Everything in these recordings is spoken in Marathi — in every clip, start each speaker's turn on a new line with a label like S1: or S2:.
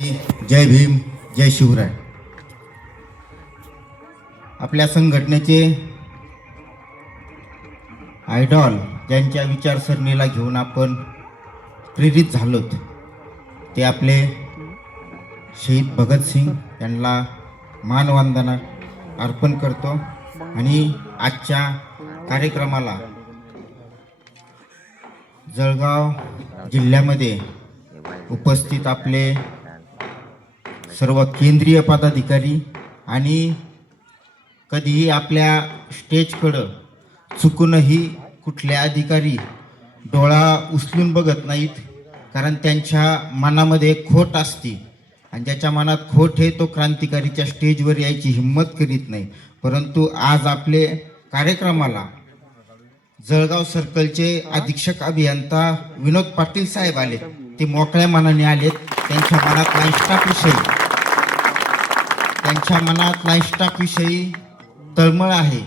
S1: जय भीम जय शिवराय. आपल्या संघटनेचे आयडॉल ज्यांच्या विचारसरणीला घेऊन आपण प्रेरित झालोत ते आपले शहीद भगतसिंग यांना मानवंदना अर्पण करतो आणि आजच्या कार्यक्रमाला जळगाव जिल्ह्यामध्ये उपस्थित आपले सर्व केंद्रीय पदाधिकारी आणि कधीही आपल्या स्टेजकडं चुकूनही कुठले अधिकारी डोळा उचलून बघत नाहीत कारण त्यांच्या मनामध्ये खोट असते. आणि ज्याच्या मनात खोट आहे तो क्रांतिकारीच्या स्टेजवर यायची हिंमत करीत नाही. परंतु आज आपले कार्यक्रमाला जळगाव सर्कलचे अधीक्षक अभियंता विनोद पाटील साहेब आले ते मोकळ्या मनाने आलेत. त्यांच्या मनात लाईफस्टाफ त्यांच्या मनात लाईफस्टाफ विषयी तळमळ आहे.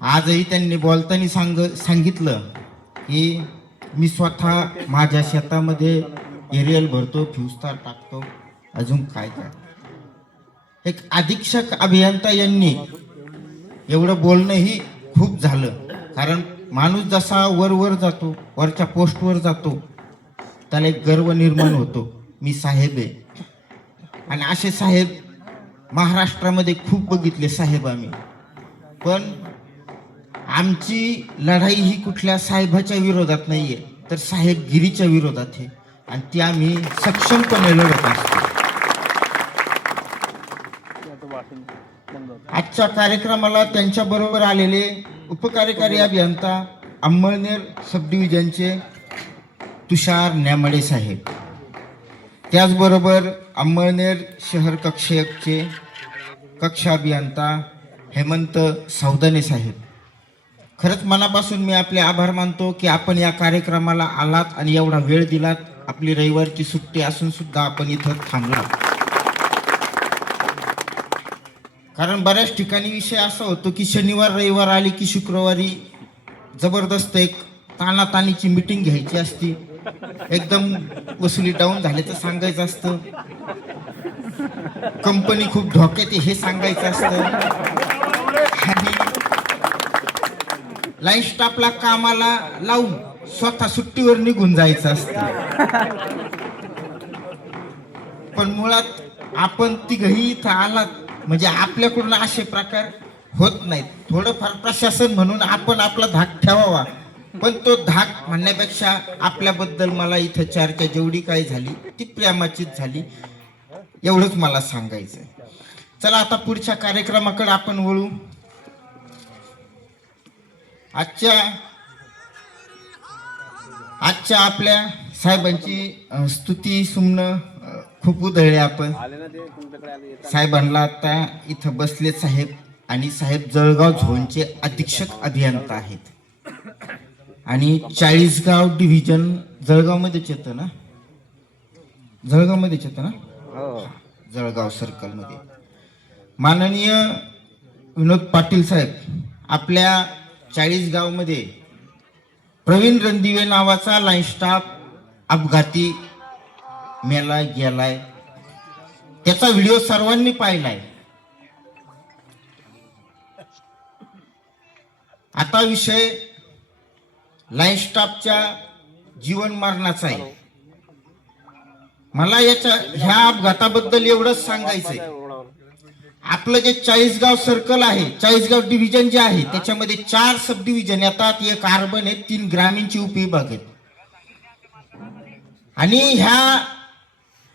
S1: आजही त्यांनी बोलताना सांग सांगितलं की मी स्वतः माझ्या शेतामध्ये एरियल भरतो फ्युस्तार टाकतो अजून काय काय? एक अधीक्षक अभियंता यांनी एवढं बोलणंही खूप झालं. कारण माणूस जसा वरवर जातो वरच्या पोस्टवर जातो त्याला एक गर्व निर्माण होतो. मी साहेब आहे. आणि असे साहेब महाराष्ट्रामध्ये खूप बघितले साहेब आम्ही. पण आमची लढाई ही कुठल्या साहेबाच्या विरोधात नाही आहे तर साहेबगिरीच्या विरोधात आहे. आणि ती आम्ही सक्षमपणे लढत असतो. आजच्या कार्यक्रमाला त्यांच्याबरोबर आलेले उपकार्यकारी अभियंता अंमळनेर सब डिव्हिजनचे तुषार न्यामडे साहेब. त्याचबरोबर अंमळनेर शहर कक्षकचे कक्षा अभियंता हेमंत सौदाने साहेब. खरंच मनापासून मी आपले आभार मानतो की आपण या कार्यक्रमाला आलात आणि एवढा वेळ दिलात. आपली रविवारची सुट्टी असून सुद्धा आपण इथं थांबलात. कारण बऱ्याच ठिकाणी विषय असा होतो की शनिवार रविवार आली की शुक्रवारी जबरदस्त एक तानातानीची मिटिंग घ्यायची असती. एकदम वसुली डाऊन झाल्याचं सांगायचं असतं. कंपनी खूप धोक्यात हे सांगायचं असतं. आणि लाईफ स्टाफला कामाला लावून स्वतः सुट्टीवर निघून जायचं असतं. पण मुळात आपण तिघही इथं आलात म्हणजे आपल्याकडून असे प्रकार होत नाहीत. थोडंफार प्रशासन म्हणून आपण आपला धाक ठेवावा. पण तो धाक म्हणण्यापेक्षा आपल्याबद्दल मला इथं चर्चा जेवढी काय झाली ती प्रेमाचीच झाली एवढंच मला सांगायचं आहे. चला आता पुढच्या कार्यक्रमाकडे आपण वळू. आजच्या आजच्या आपल्या साहेबांची स्तुती सुमनं खूप उधळले आपण. साहेबांना आता इथं बसले साहेब आणि साहेब जळगाव झोनचे अधीक्षक अभियंता आहेत. आणि चाळीसगाव डिव्हिजन जळगावमध्येच येतं ना जळगावमध्येच येतं ना जळगाव सर्कलमध्ये माननीय विनोद पाटील साहेब आपल्या चाळीसगावमध्ये प्रवीण रणदिवे नावाचा लाईन स्टाफ अपघाती मेलाय गेलाय. त्याचा व्हिडिओ सर्वांनी पाहिलाय. आता विषय लाईन स्टाफच्या जीवन मरणाचा आहे. मला याच्या ह्या अपघाताबद्दल एवढंच सांगायचंय. आपलं जे चाळीसगाव सर्कल आहे चाळीसगाव डिव्हिजन जे आहे त्याच्यामध्ये चार सब डिव्हिजन येतात एक अर्बन आहे तीन ग्रामीणचे उपविभाग आहेत. आणि ह्या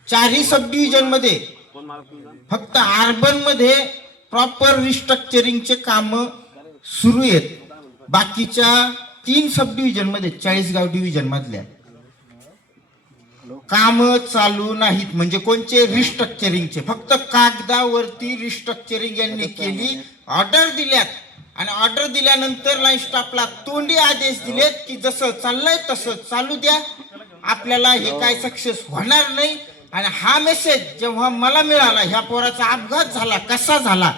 S1: चारही सब डिव्हिजनमध्ये फक्त अर्बनमध्ये प्रॉपर रिस्ट्रक्चरिंगचे काम सुरू आहेत. बाकीच्या तीन सब डिव्हिजनमध्ये चाळीसगाव डिव्हिजन मधल्या. काम चालू नाहीत. म्हणजे कोणचे? रिस्ट्रक्चरिंगचे फक्त कागदावरती रिस्ट्रक्चरिंग यांनी केली. ऑर्डर दिल्यात. आणि ऑर्डर दिल्यानंतर लाईन स्टाफला तोंडी आदेश दिलेत की जसं चाललंय तसं चालू द्या. आपल्याला हे काय सक्सेस होणार नाही. आणि हा मेसेज जेव्हा मला मिळाला ह्या पोराचा अपघात झाला कसा झाला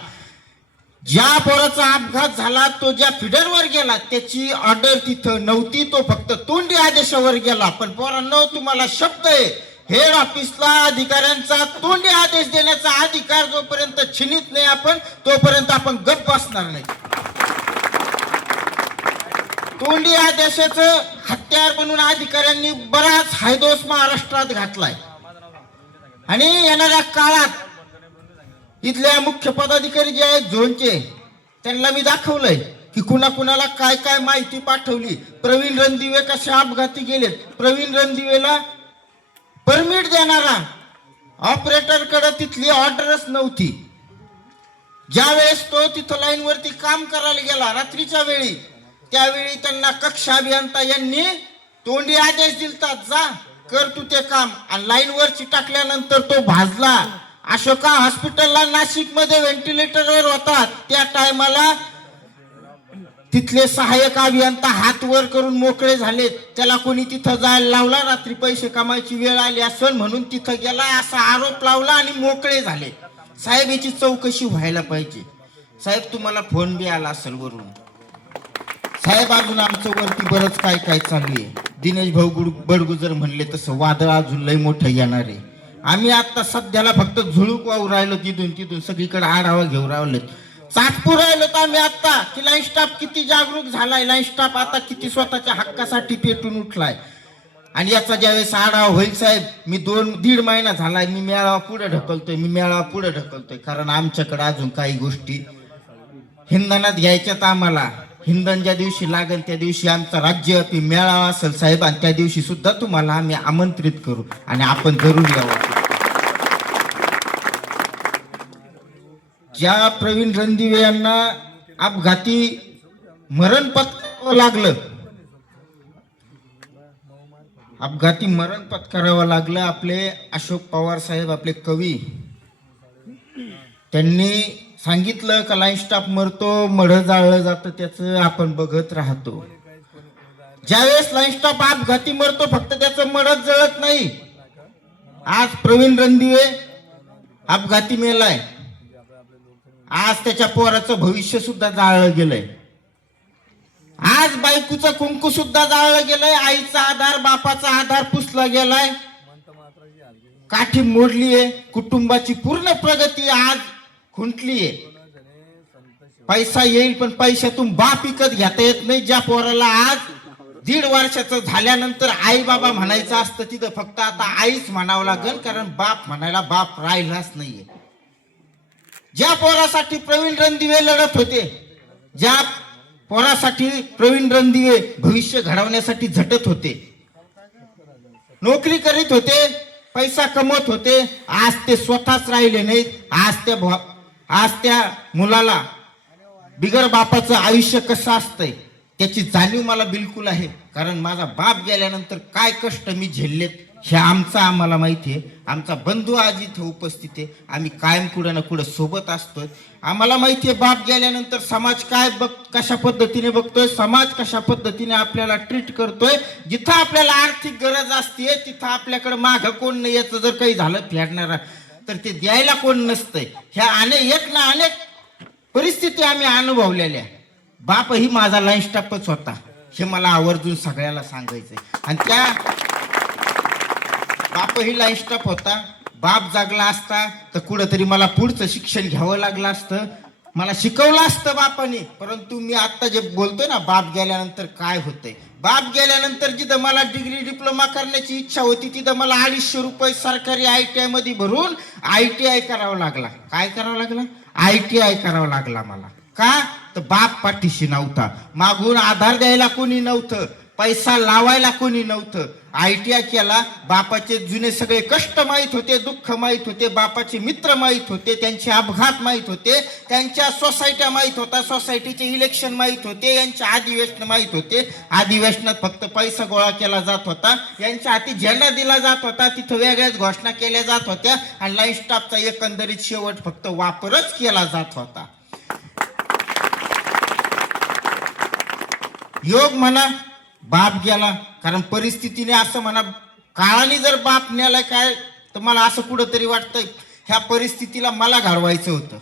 S1: ज्या पोराचा अपघात झाला तो ज्या फिडरवर गेला त्याची ऑर्डर तिथं नव्हती. तो फक्त तोंडी आदेशावर गेला. पण पोरांनो तुम्हाला शब्द आहे. हेड ऑफिसला अधिकाऱ्यांचा तोंडी आदेश देण्याचा अधिकार जोपर्यंत छिनीत नाही आपण तोपर्यंत आपण गप्प बसणार नाही. तोंडी आदेशाचं हत्यार म्हणून अधिकाऱ्यांनी बराच हायदोस महाराष्ट्रात घातलाय. आणि येणाऱ्या काळात इथल्या मुख्य पदाधिकारी जे आहेत झोनचे त्यांना मी दाखवलंय की कुणा कुणाला काय काय माहिती पाठवली. प्रवीण रणदिवे कशा अपघाती गेलेत? प्रवीण रणदिवेला परमिट देणारा ऑपरेटरकडे तिथली ऑर्डरच नव्हती. ज्या वेळेस तो तिथं लाईनवरती काम करायला गेला रात्रीच्या वेळी त्यावेळी त्यांना कक्षा अभियंता यांनी तोंडी आदेश दिलता जा कर तू ते काम. आणि लाईनवरची टाकल्यानंतर तो भाजला. अशोका हॉस्पिटलला नाशिकमध्ये व्हेंटिलेटरवर होता त्या टायमाला तिथले सहाय्यक अभियंता हात वर करून मोकळे झालेत. त्याला कोणी तिथं जायला लावला रात्री पैसे कमायची वेळ आली असेल म्हणून तिथं गेला असा आरोप लावला आणि मोकळे झाले. साहेब याची चौकशी व्हायला पाहिजे. साहेब तुम्हाला फोन बी आला असेल वरून. साहेब अजून आमचं वरती बरंच काय काय चालू आहे. दिनेश भाऊ गुड बडगुजर म्हणले तसं वादळ अजून लय मोठं येणार आहे. आम्ही आता सध्याला फक्त झुळूक वाहू राहिलो तिथून तिथून सगळीकडे आढावा घेऊ राहिलोत चाकपूर राहिलो तर आम्ही आता की लाईन स्टाफ किती जागरूक झालाय लाईन स्टाफ आता किती स्वतःच्या हक्कासाठी पेटून उठलाय. आणि याचा ज्यावेळेस आढावा होईल साहेब मी दोन दीड महिना झालाय मी मेळावा पुढे ढकलतोय मी मेळावा पुढे ढकलतोय. कारण आमच्याकडे अजून काही गोष्टी हिंदनात घ्यायच्यात आम्हाला. हिंदन ज्या दिवशी लागेल त्या दिवशी आमचा राज्यव्यापी मेळावा असेल साहेब आणि त्या दिवशी सुद्धा तुम्हाला आम्ही आमंत्रित करू. आणि आपण जरूर यावं ज्या प्रवीण रणदिवे यांना अपघाती मरण पत्करावं लागलं अपघाती मरण पत्करावं लागलं आपले अशोक पवार साहेब आपले कवी त्यांनी सांगितलं का लाईन स्टाफ मरतो मढ जाळलं जातं त्याचं आपण बघत राहतो. ज्यावेळेस लाईन स्टाफ अपघाती मरतो फक्त त्याचं मढच जळत नाही. आज प्रवीण रणदिवे अपघाती मेलाय. आज त्याच्या पोराचं भविष्य सुद्धा जाळलं गेलंय. आज बायकोचं कुंकू सुद्धा जाळलं गेलंय आईचा आधार बापाचा आधार पुसला गेलाय. काठी मोडली आहे कुटुंबाची पूर्ण प्रगती आज खुंटली आहे. पैसा येईल पण पैशातून बाप विकत घेता येत नाही. ज्या पोराला आज दीड वर्षाचं झाल्यानंतर आई बाबा म्हणायचं असतं तिथं फक्त आता आईच म्हणावं लागेल कारण बाप म्हणायला बाप राहिलाच नाहीये. ज्या पोरासाठी प्रवीण रणदिवे लढत होते ज्या पोरासाठी प्रवीण रणदिवे भविष्य घडवण्यासाठी झटत होते नोकरी करीत होते पैसा कमवत होते आज ते स्वतःच राहिले नाहीत आज त्या आज त्या मुलाला बिगर बापाचं आयुष्य कसं असतंय त्याची जाणीव मला बिलकुल आहे कारण माझा बाप गेल्यानंतर काय कष्ट मी झेललेत हे आमचा आम्हाला माहिती आहे. आमचा बंधू आज इथं उपस्थित आहे. आम्ही कायम कुठं ना कुठं सोबत असतोय. आम्हाला माहिती आहे बाप गेल्यानंतर समाज काय बघ कशा पद्धतीने बघतोय समाज कशा पद्धतीने आपल्याला ट्रीट करतोय. जिथं आपल्याला आर्थिक गरज असते तिथं आपल्याकडे मागं कोण नाही याचं जर काही झालं फेडणार तर ते द्यायला कोण नसतंय. ह्या अनेक एक ना अनेक परिस्थिती आम्ही अनुभवलेल्या. बाप ही माझा लाईन स्टाफच होता. हे मला आवर्जून सगळ्याला सांगायचंय. आणि त्या बापही स्टाफ होता बाप जागला असता तर कुठंतरी मला पुढचं शिक्षण घ्यावं लागलं असतं. मला शिकवलं असतं बापाने परंतु मी आत्ता जे बोलतोय ना बाप गेल्यानंतर काय होतंय? बाप गेल्यानंतर जिथं मला डिग्री डिप्लोमा करण्याची इच्छा होती तिथं मला अडीचशे रुपये सरकारी आय टी आयमध्ये भरून आय टी आय करावं लागला. काय करावं लागलं? आय टी आय करावं लागला मला. का? तर बाप पाठीशी नव्हता. मागून आधार द्यायला कोणी नव्हतं. पैसा लावायला कोणी नव्हतं. आय टी आय केला बापाचे जुने सगळे कष्ट माहीत होते दुःख माहीत होते बापाचे मित्र माहीत होते त्यांचे अपघात माहीत होते त्यांच्या सोसायट्या माहीत होता सोसायटीचे इलेक्शन माहीत होते यांचे अधिवेशन माहीत होते. अधिवेशनात फक्त पैसा गोळा केला जात होता यांच्या हाती झेंडा दिला जात होता तिथं वेगळ्याच घोषणा केल्या जात होत्या आणि लाईन स्टाफचा एकंदरीत शेवट फक्त वापरच केला जात होता. योग म्हणा बाप गेला. कारण परिस्थितीने असं म्हणा काळाने जर बाप नेलाय काय तर मला असं कुठंतरी वाटतंय ह्या परिस्थितीला मला घडवायचं होतं.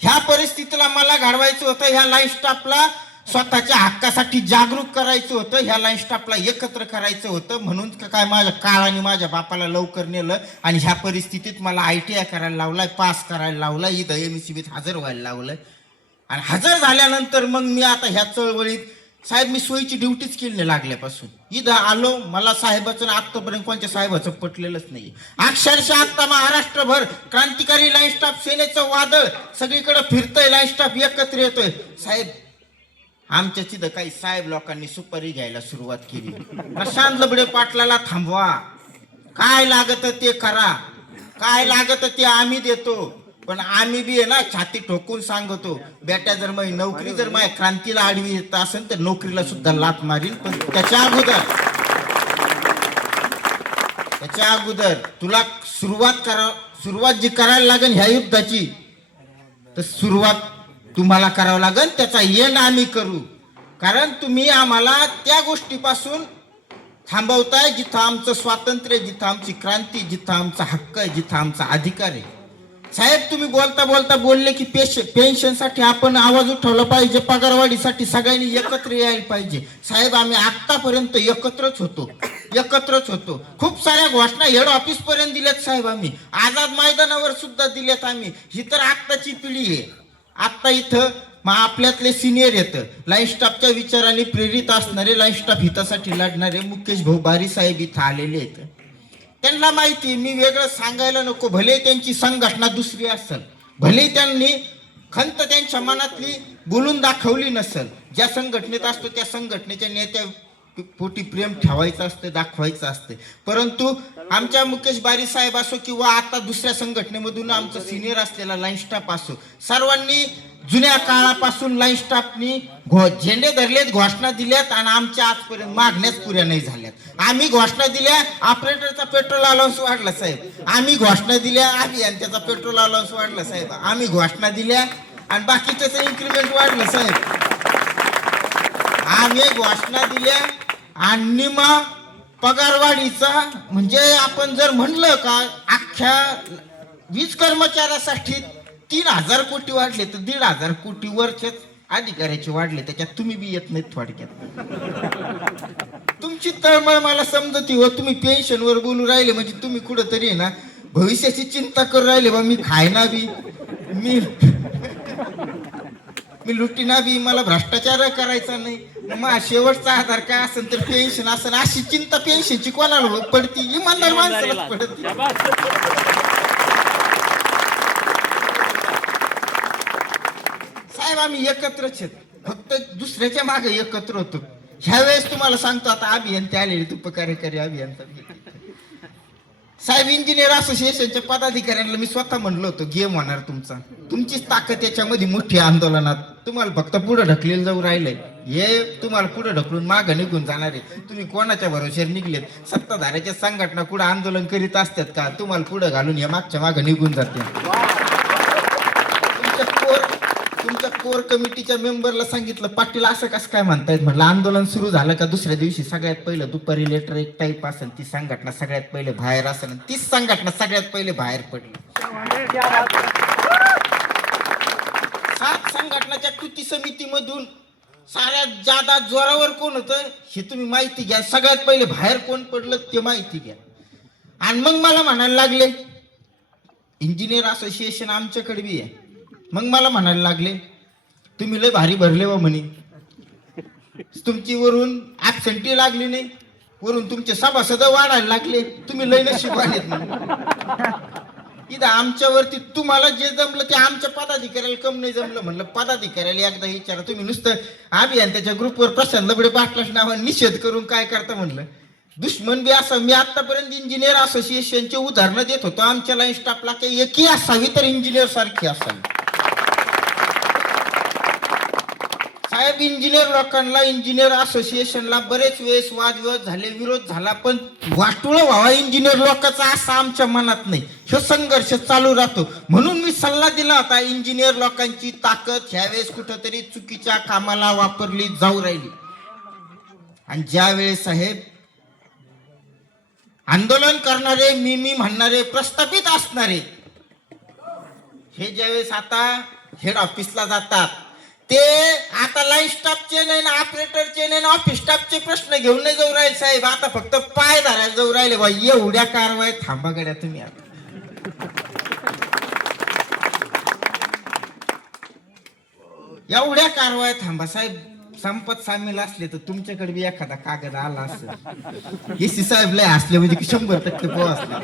S1: ह्या परिस्थितीला मला घडवायचं होतं ह्या लाईफ स्टाफला स्वतःच्या हक्कासाठी जागरूक करायचं होतं ह्या लाईफ स्टाफला एकत्र करायचं होतं. म्हणून का काय माझ्या काळाने माझ्या बापाला लवकर नेलं आणि ह्या परिस्थितीत मला आय टी आय करायला लावलाय पास करायला लावलाय इथं एम सीबीत हजर व्हायला लावलंय. आणि हजर झाल्यानंतर मग मी आता ह्या चळवळीत साहेब मी सोयीची ड्युटीच केली नाही लागल्यापासून. इथं आलो मला साहेबाचं आत्तापर्यंत कोणत्या साहेबाचं पटलेलंच नाही अक्षरशः आत्ता महाराष्ट्रभर क्रांतिकारी लाईनस्टाफ सेनेचं वादळ सगळीकडे फिरतंय लाईनस्टाफ एकत्र येतोय. साहेब आमच्या तिथं काही साहेब लोकांनी सुपारी घ्यायला सुरुवात केली. प्रशांत लबडे पाटलाला थांबवा. काय लागत ते करा. काय लागत ते आम्ही देतो. पण आम्ही बी आहे ना छाती ठोकून सांगतो बेटा जर माझी नोकरी जर माझ्या क्रांतीला आडवी येत असेल तर नोकरीला सुद्धा लात मारीन पण त्याच्या अगोदर त्याच्या अगोदर तुला सुरुवात करा सुरुवात जी करायला लागेल ह्या युद्धाची तर सुरुवात तुम्हाला करावं लागेल त्याचा येण आम्ही करू. कारण तुम्ही आम्हाला त्या गोष्टीपासून थांबवताय जिथं आमचं स्वातंत्र्य जिथं आमची क्रांती जिथं आमचा हक्क आहे जिथं आमचा अधिकार आहे. साहेब तुम्ही बोलता बोलता बोलले की पेश पेन्शनसाठी आपण आवाज उठवला पाहिजे पगारवाढीसाठी सगळ्यांनी एकत्र यायला पाहिजे. साहेब आम्ही आत्तापर्यंत एकत्रच होतो एकत्रच होतो. खूप साऱ्या घोषणा हेड ऑफिस पर्यंत दिल्यात साहेब आम्ही. आझाद मैदानावर सुद्धा दिल्यात आम्ही. ही तर आत्ताची पिढी आहे. आत्ता इथं मग आपल्यातले सिनियर येतं लाईन स्टाफच्या विचाराने प्रेरित असणारे लाईन स्टाफ हितासाठी लढणारे मुकेश भाऊ बारी साहेब इथं आलेले आहेत. त्यांना माहिती मी वेगळं सांगायला नको. भले त्यांची संघटना दुसरी असेल भले त्यांनी खंत त्यांच्या मनातली बोलून दाखवली नसेल ज्या संघटनेत असतो त्या संघटनेच्या नेत्या पोटी प्रेम ठेवायचं असतं दाखवायचं असतं. परंतु आमच्या मुकेश बारी साहेब असो किंवा आता दुसऱ्या संघटनेमधून आमचं सिनियर असलेला लाईन स्टाफ असो सर्वांनी जुन्या काळापासून लाईन स्टाफनी घो झेंडे धरलेत घोषणा दिल्यात आणि आमच्या आजपर्यंत मागण्याच पुऱ्या नाही झाल्यात. आम्ही घोषणा दिल्या ऑपरेटरचा पेट्रोल अलाउन्स वाढला साहेब. आम्ही घोषणा दिल्या अभियंत्याचा पेट्रोल अलाउन्स वाढला साहेब. आम्ही घोषणा दिल्या आणि बाकीच्याचं इन्क्रीमेंट वाढलं साहेब. आम्ही घोषणा दिल्या आणि निमा पगारवाढीचा म्हणजे आपण जर म्हणलं का अख्ख्या वीज कर्मचाऱ्यासाठी तीन हजार कोटी वाढले तर दीड हजार कोटी वरचेच अधिकाऱ्याचे वाढले त्याच्यात तुम्ही बी येत नाहीत थोडक्यात. तुमची तळमळ मला समजती हो तुम्ही पेन्शनवर बोलू राहिले म्हणजे तुम्ही कुठंतरी आहे ना भविष्याची चिंता करू राहिले बा मी खायना बी मी मी लुटीना बी मला भ्रष्टाचार करायचा नाही. मग शेवटचा आधार काय असेल तर पेन्शन असेल अशी चिंता पेन्शनची कोणाला पडती? इमानदार माणसालाच पडती. साहेब आम्ही एकत्रच आहेत. फक्त दुसऱ्याच्या मागे एकत्र होतो. ह्या वेळेस तुम्हाला सांगतो आता अभियंते आलेले उपकार्यकारी अभियंता. साहेब इंजिनियर असोसिएशनच्या पदाधिकाऱ्यांना मी स्वतः म्हणलो होतो गेम होणार तुमचा. तुमचीच ताकद याच्यामध्ये मोठी आंदोलनात. तुम्हाला फक्त पुढे ढकलेलं जाऊ राहिलंय. हे तुम्हाला पुढे ढकलून मागं निघून जाणार आहे. तुम्ही कोणाच्या भरोश्यावर निघलेत? सत्ताधाऱ्याच्या संघटना कुठं आंदोलन करीत असतात का? तुम्हाला पुढे घालून या मागच्या मागं निघून जाते. कोर कमिटीच्या मेंबरला सांगितलं पाटील असं कसं काय म्हणतायत? म्हटलं आंदोलन सुरू झालं का दुसऱ्या दिवशी? सगळ्यात पहिलं दुपारी लेटर एक टाईप असेल ती संघटना सगळ्यात पहिले बाहेर असेल तीच संघटना सगळ्यात पहिले बाहेर पडली. सात संघटनाच्या कृती समितीमधून साऱ्यात जादा जोरावर कोण होतं हे तुम्ही माहिती घ्या. सगळ्यात पहिले बाहेर कोण पडलं ते माहिती घ्या. आणि मग मला म्हणायला लागले इंजिनियर असोसिएशन आमच्याकडे बी आहे. मग मला म्हणायला लागले तुम्ही लय भारी भरले व म्हणे. तुमची वरून ऍबसेंटी लागली नाही. वरून तुमचे सभासद वाढायला लागले. तुम्ही लय नशीब आलेत इथं आमच्यावरती तुम्हाला जे जमलं ते आमच्या पदाधिकाऱ्याला कम नाही जमलं म्हणलं. पदाधिकाऱ्याला एकदा विचारा. तुम्ही नुसतं अभियंत्याच्या ग्रुपवर प्रसन्न लबडे पाटलाच नावाने निषेध करून काय करता म्हणलं. दुश्मन बी असा मी आतापर्यंत इंजिनियर असोसिएशनचे उदाहरणं देत होतो. आमच्या लाईन स्टाफला की एकही असावी तर इंजिनियर सारखी असावी. साहेब इंजिनियर लोकांना इंजिनियर असोसिएशनला बरेच वेळेस वादविवाद झाले विरोध झाला पण वाटोळ व्हावा इंजिनियर लोकांचा असा आमच्या मनात नाही. हे संघर्ष चालू राहतो. म्हणून मी सल्ला दिला होता इंजिनियर लोकांची ताकद ह्यावेळेस कुठंतरी चुकीच्या कामाला वापरली जाऊ राहिली. आणि ज्या वेळेस साहेब आंदोलन करणारे मी मी म्हणणारे प्रस्थापित असणारे हे ज्यावेळेस आता हेड ऑफिसला जातात ते आता लाईन स्टाफचे नाही ना ऑपरेटरचे नाही ना ऑफिस स्टाफचे प्रश्न घेऊन नाही जाऊ राहिले साहेब. आता फक्त पाय धरायला जाऊ राहिले बा. एवढ्या कारवाई थांबा गड्या तुम्ही आता. एवढ्या कारवाई थांबा साहेब. संपत सामील असले तर तुमच्याकडे बी एखादा कागद आला असेल. एसी साहेब लय असले म्हणजे शंभर टक्के पोहोचला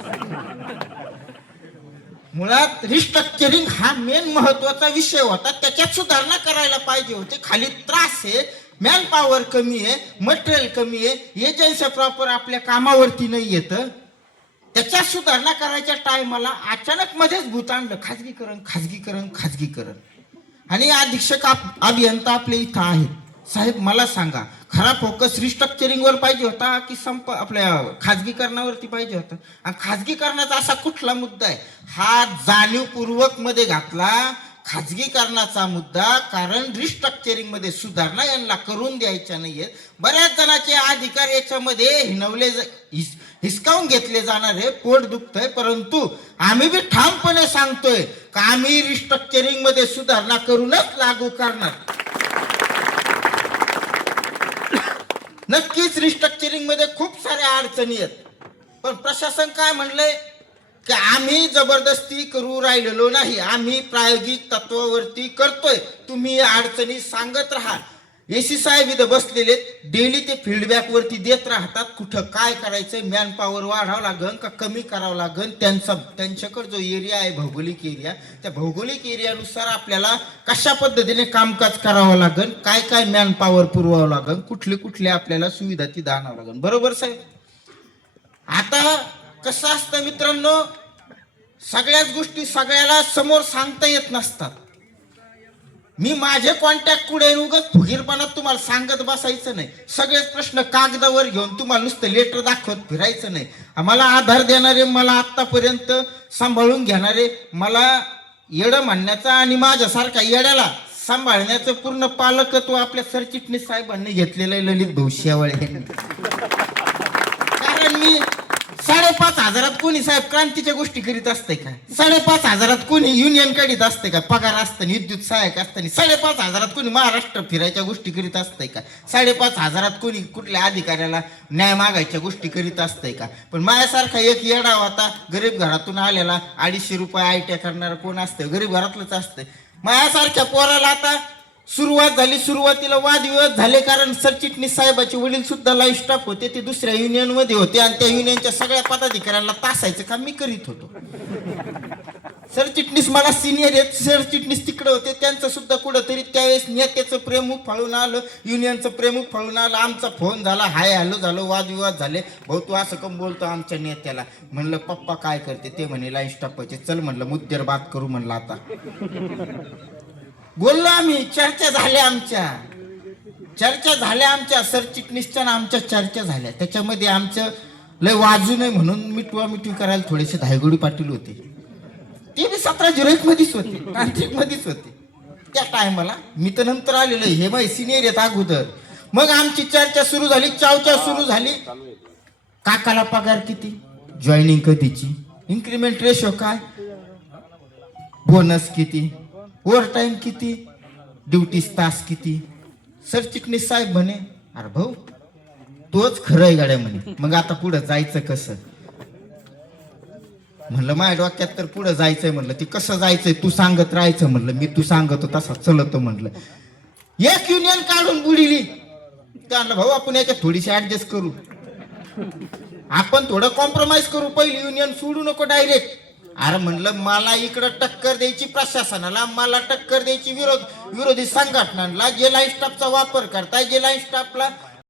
S1: मुळात रिस्ट्रक्चरिंग हा मेन महत्त्वाचा विषय होता. त्याच्यात सुधारणा करायला पाहिजे होते. खाली त्रास आहे मॅन पॉवर कमी आहे मटेरियल कमी आहे एजन्सी प्रॉपर आपल्या कामावरती नाही येतं. त्याच्यात सुधारणा करायच्या टायमाला अचानक मध्येच भूतांड खाजगीकरण खाजगीकरण खाजगीकरण. आणि अधीक्षक आप- अभियंता आपले इथं आहेत. साहेब मला सांगा खरा फोकस रिस्ट्रक्चरिंगवर पाहिजे होता की संप आपल्या खाजगीकरणावरती पाहिजे होता. आणि खाजगीकरणाचा असा कुठला मुद्दा आहे? हा जाणीवपूर्वकमध्ये घातला खाजगीकरणाचा मुद्दा कारण रिस्ट्रक्चरिंगमध्ये सुधारणा यांना करून द्यायच्या नाहीयेत. बऱ्याच जणांचे अधिकार याच्यामध्ये हिनवले हिस- हिसकावून घेतले जाणार आहे पोट दुखतंय परंतु आम्ही बी ठामपणे सांगतोय का आम्ही रिस्ट्रक्चरिंगमध्ये सुधारणा करूनच लागू करणार. नक्कीच रिस्ट्रक्चरिंगमध्ये खूप साऱ्या अडचणी आहेत. पण प्रशासन काय म्हणलंय? की आम्ही जबरदस्ती करू राहिलेलो नाही. आम्ही प्रायोगिक तत्वावरती करतोय. तुम्ही या अडचणी सांगत राहा एसी साहेब इथं बसलेले डेली ते फीडबॅक वरती देत राहतात. कुठं काय करायचंय? मॅन पॉवर वाढावं लागन का कमी करावं लागन? त्यांचा त्यांच्याकडे जो एरिया आहे भौगोलिक एरिया त्या भौगोलिक एरियानुसार आपल्याला कशा पद्धतीने कामकाज करावं लागन? काय काय मॅन पॉवर पुरवावं लागन? कुठले कुठले आपल्याला सुविधा ती आणावं लागन? बरोबर साहेब? आता कसं असतं मित्रांनो? सगळ्याच गोष्टी सगळ्याला समोर सांगता येत नसतात. मी माझे कॉन्टॅक्ट कुठे उगत फुगीरपणात तुम्हाला सांगत बसायचं नाही. सगळेच प्रश्न कागदावर घेऊन तुम्हाला नुसतं लेटर दाखवत फिरायचं नाही. आम्हाला आधार देणारे मला आतापर्यंत सांभाळून घेणारे मला येडं म्हणण्याचा आणि माझ्यासारखा येड्याला सांभाळण्याचं पूर्ण पालकत्व आपल्या सरचिटणीस साहेबांनी घेतलेलं आहे ललित भाऊ यांनी कारण मी साडेपाच हजारात कोणी साहेब क्रांतीच्या गोष्टी करीत असते का? साडेपाच हजारात कोणी युनियन काढीत असते का? पगार असताना विद्युत सहाय्यक असताना साडेपाच हजारात कोणी महाराष्ट्र फिरायच्या गोष्टी करीत असते का? साडेपाच हजारात कोणी कुठल्या अधिकाऱ्याला न्याय मागायच्या गोष्टी करीत असते का? पण माझ्यासारखा एक येडा होता गरीब घरातून आलेला अडीचशे रुपये आयट्या करणारा कोण असतं गरीब घरातलंच असतं माझ्यासारख्या पोराला आता सुरुवात झाली सुरुवातीला वादविवाद झाले कारण सरचिटणीस साहेबाचे वडील सुद्धा लाईफ स्टाफ होते ते दुसऱ्या युनियनमध्ये होते आणि त्या युनियनच्या सगळ्या पदाधिकाऱ्यांना तासायचं काम मी करीत होतो. सरचिटणीस मला सिनियर आहेत सरचिटणीस तिकडे होते त्यांचं सुद्धा कुठंतरी त्यावेळेस नेत्याचं प्रेमुख फाळून आलं युनियनचं प्रेमुख फाळून आलं आमचा फोन झाला हाय हॅलो झालो वादविवाद झाले. भाऊ तू असं कम बोलतो आमच्या नेत्याला. म्हणलं पप्पा काय करते? ते म्हणे लाईफ स्टाफचे. चल म्हणलं मुद्देर बात करू म्हणलं आता. बोललो आम्ही चर्चा झाल्या आमच्या. चर्चा झाल्या आमच्या सरचिटणीसच्या आमच्या चर्चा झाल्या. त्याच्यामध्ये आमचं लय वाजू नये म्हणून मिटवा मिटवी करायला थोडेसे धायगुडी पाटील होते. ते बी सतरा झिरो एक मध्येच होते तांत्रिक मध्येच होते. त्या टायमाला मी तर नंतर आलेलो हे मग सिनियर येत अगोदर. मग आमची चर्चा सुरू झाली चावचाव सुरू झाली. काकाला पगार किती? जॉईनिंग कधीची? इन्क्रीमेंट रेशो काय? बोनस किती? ओव्हर टाइम किती? ड्युटी तास किती? सरचिटणीस साहेब म्हणे अरे भाऊ तोच खरं आहे गाड्या म्हणे. मग आता पुढं जायचं कसं? म्हणलं माझ्या डोक्यात तर पुढं जायचंय म्हणलं. ते कसं जायचंय? तू सांगत राहायचं म्हणलं. मी तू सांगतो तसा चलतो म्हणलं. एक युनियन काढून बुडिली. त्याला भाऊ आपण याच्यात थोडीशी ऍडजस्ट करू. आपण थोडं कॉम्प्रोमाइज करू. पहिली युनियन सोडू नको डायरेक्ट अरे म्हणलं मला इकडं टक्कर द्यायची प्रशासनाला मला टक्कर द्यायची विरोध विरोधी संघटनांना जे लाईफ स्टाफचा वापर करताय जे लाईन स्टाफला